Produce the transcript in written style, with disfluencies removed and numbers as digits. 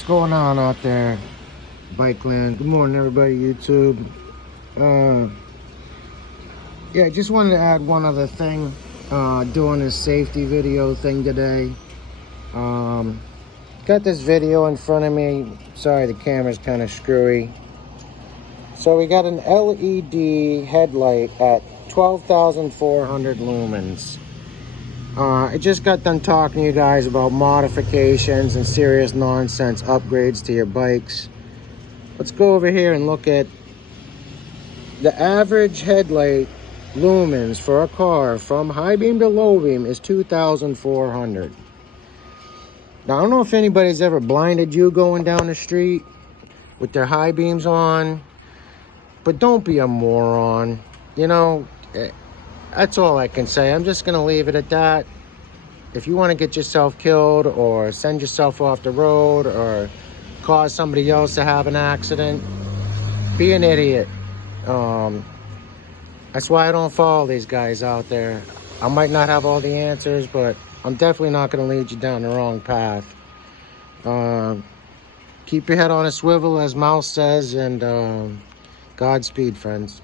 What's going on out there, Bike Land? Good morning, everybody, YouTube. Yeah, I just wanted to add one other thing. Doing this safety video thing today. Got this video in front of me. Sorry, the camera's kind of screwy. So we got an LED headlight at 12,400 lumens. I just got done talking to you guys about modifications and serious nonsense upgrades to your bikes. Let's go over here and look at the average headlight lumens for a car from high beam to low beam is 2,400. Now, I don't know if anybody's ever blinded you going down the street with their high beams on, but don't be a moron. You know, that's all I can say. I'm just going to leave it at that. If you want to get yourself killed or send yourself off the road or cause somebody else to have an accident, be an idiot. That's why I don't follow these guys out there. I might not have all the answers, but I'm definitely not going to lead you down the wrong path. Keep your head on a swivel, as Mouse says, and Godspeed, friends.